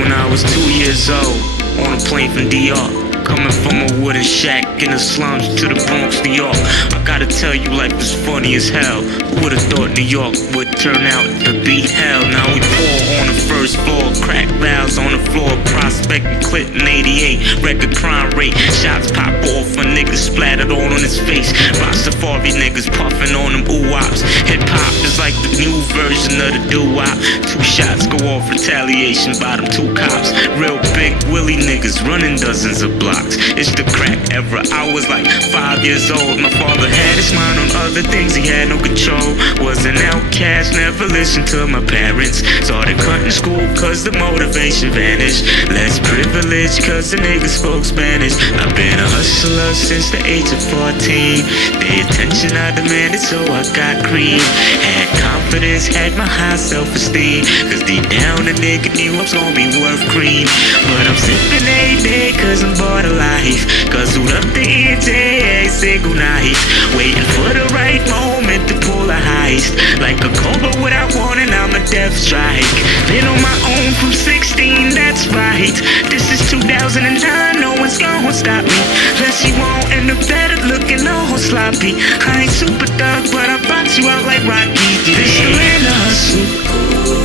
when I was 2 years old, on a plane from DR. Coming from a wooden shack in the slums to the Bronx, New York. I gotta tell you, life is funny as hell. Who would've thought New York would turn out to be hell? Now we pour on the first floor, crack valves on the floor, prospecting Clinton 88, record crime rate. Shots pop off, a nigga splattered all on his face. Rastafari niggas puffing on them ooh-wops. Hip-hop is like the new version of the doo-wop. 2 shots go off, retaliation by them 2 cops. Real big Willie niggas running dozens of blocks. It's the crack era. I was like 5 years old. My father had his mind on other things, he had no control. Was an outcast, never listened to my parents. Started cutting school cause the motivation vanished. Less privilege cause the niggas spoke Spanish. I've been a hustler since the age of 14. The attention I demanded, so I got cream. Had confidence, had my high self-esteem. Cause deep down a nigga knew I was gonna be worth cream. But I'm sipping every day cause I'm bored of life. Cause who up the ETA, single night, waiting for the right moment to pull a heist. Like a cobra without warning, I'm a death strike. Been on my own from 16, that's right. This is 2009, no one's gonna stop me. Unless you won't end up better looking all sloppy. I ain't super thug, but I box you out like Rocky. This is the hustle.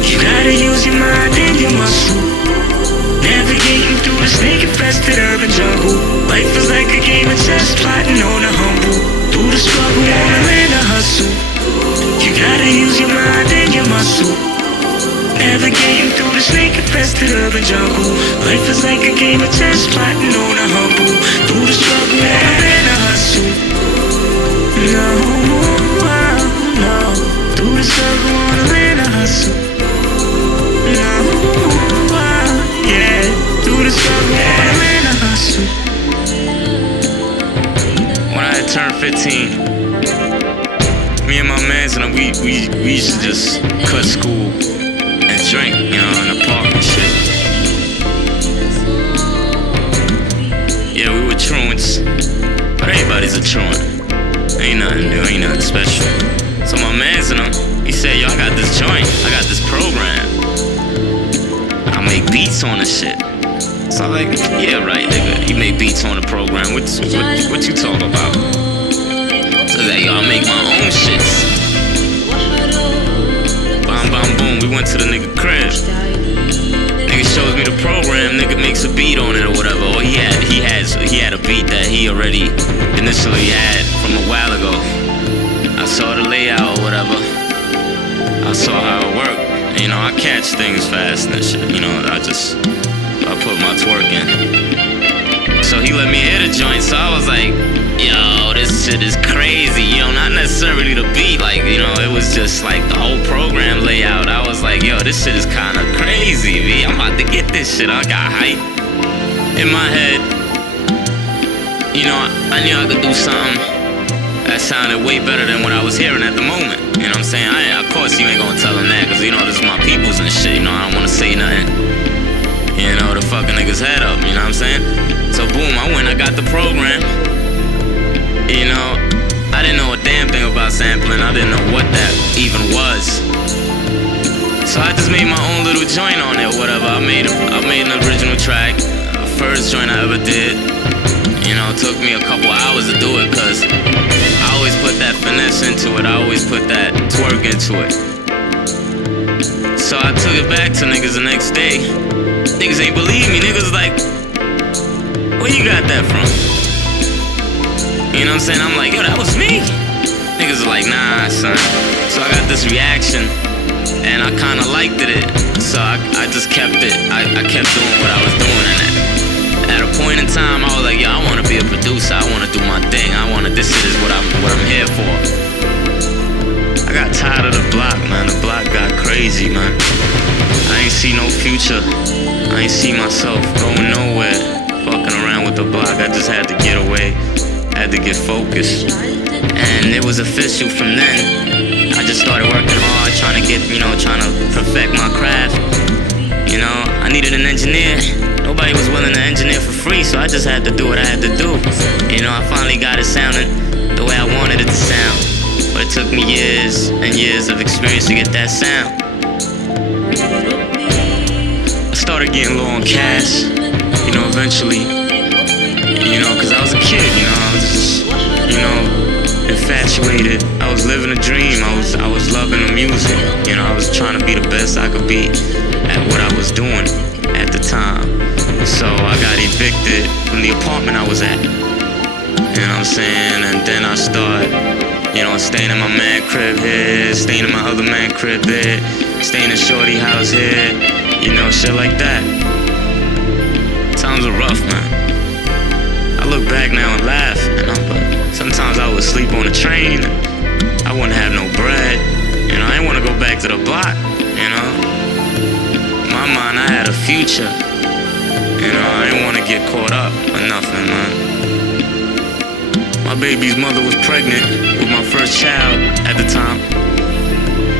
You gotta use your mind and your muscle. Navigating through the snake-infested urban jungle. Life is like a game of chess, plotting on a humble. Through the struggle, wanna learn to hustle. You gotta use your mind and your muscle. Navigating through the snake-infested urban jungle. Life is like a game of chess, plotting on a humble. Through the struggle, wanna learn to hustle. No, no. Through the struggle, wanna learn to hustle. No, yeah. Through the struggle, wanna learn to hustle. When I had turned 15, me and my mans and we used to just cut school and drink, you know, in the park and shit. Yeah, we were truants, but everybody's a truant. Ain't nothing new, ain't nothing special. So my mans and he said, yo, I got this joint, I got this program. I make beats on this shit. So I'm like, yeah, right, nigga. You make beats on the program. What you talking about? So he's like, yo, I make my own shits. Bam, bam, boom. We went to the nigga crib. Nigga shows me the program. Nigga makes a beat on it or whatever. Or he had a beat that he already initially had from a while ago. I saw the layout or whatever. I saw how it worked. You know, I catch things fast and shit. You know, I put my twerk in. So he let me hear the joint, so I was like, yo, this shit is crazy. You know, not necessarily the beat, like, you know, it was just like the whole program layout. I was like, yo, this shit is kinda crazy, B. I'm about to get this shit. I got hype in my head. You know, I knew I could do something that sounded way better than what I was hearing at the moment. You know what I'm saying? Of course you ain't gonna tell them that, cause you know this is my peoples and shit. You know, I don't wanna say nothing. You know, the fucking nigga's head up, you know what I'm saying? So boom, I went, I got the program. You know, I didn't know a damn thing about sampling. I didn't know what that even was. So I just made my own little joint on it, whatever. I made an original track, the first joint I ever did. You know, it took me a couple hours to do it, cause I always put that finesse into it. I always put that twerk into it. So I took it back to niggas the next day. Niggas ain't believe me. Niggas like, where you got that from? You know what I'm saying? I'm like, yo, that was me. Niggas are like, nah, son. So I got this reaction, and I kinda liked it. So I just kept it. I kept doing what I was doing, and at a point in time, I was like, yo, I wanna be a producer. I wanna do my thing. This shit is what I'm here for. I got tired of the block, man. The block got crazy, man. I ain't see no future. I ain't see myself going nowhere, fucking around with the block. I just had to get away, had to get focused. And it was official from then. I just started working hard, trying to perfect my craft. You know, I needed an engineer. Nobody was willing to engineer for free, so I just had to do what I had to do. You know, I finally got it sounding the way I wanted it to sound. But it took me years and years of experience to get that sound. started getting low on cash, you know, eventually, you know, because I was a kid, you know, I was just, you know, infatuated. I was living a dream. I was loving the music, you know, I was trying to be the best I could be at what I was doing at the time. So I got evicted from the apartment I was at, you know what I'm saying? And then I started, you know, staying in my man crib here, staying in my other man crib there, staying in shorty house here, you know, shit like that. Times were rough, man. I look back now and laugh, you know, but sometimes I would sleep on the train. I wouldn't have no bread, you know, I didn't want to go back to the block, you know. In my mind, I had a future, you know, I didn't want to get caught up or nothing, man. My baby's mother was pregnant with my first child at the time.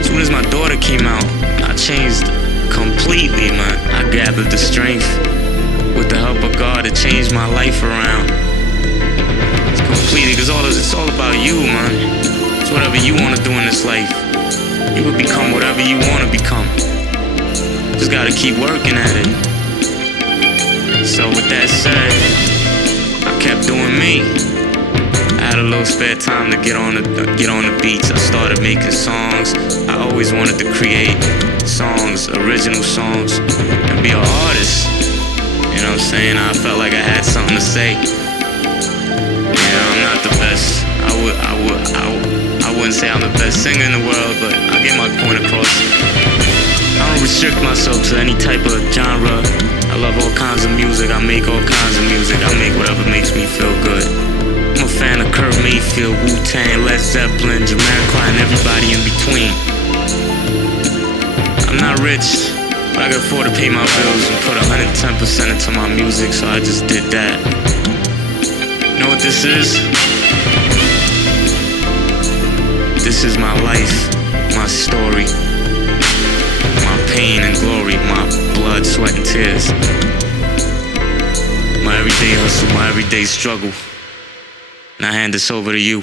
As soon as my daughter came out, I changed completely, man. I gathered the strength with the help of God to change my life around. It's completely, because it's all about you, man. It's whatever you want to do in this life. You will become whatever you want to become. Just gotta keep working at it. So with that said, I kept doing me. I had a little spare time to get on the beats. I started making songs. I always wanted to create songs, original songs, and be an artist. You know what I'm saying? I felt like I had something to say. You know, I'm not the best. I wouldn't say I'm the best singer in the world, but I get my point across. I don't restrict myself to any type of genre. I love all kinds of music. I make all kinds of music. I make whatever makes me feel good. I'm a fan of Kurt Mayfield, Wu-Tang, Led Zeppelin, Jamiroquai, and everybody in between. I'm not rich, but I can afford to pay my bills and put 110% into my music, so I just did that. You know what this is? This is my life, my story, my pain and glory, my blood, sweat, and tears. My everyday hustle, my everyday struggle. And I hand this over to you.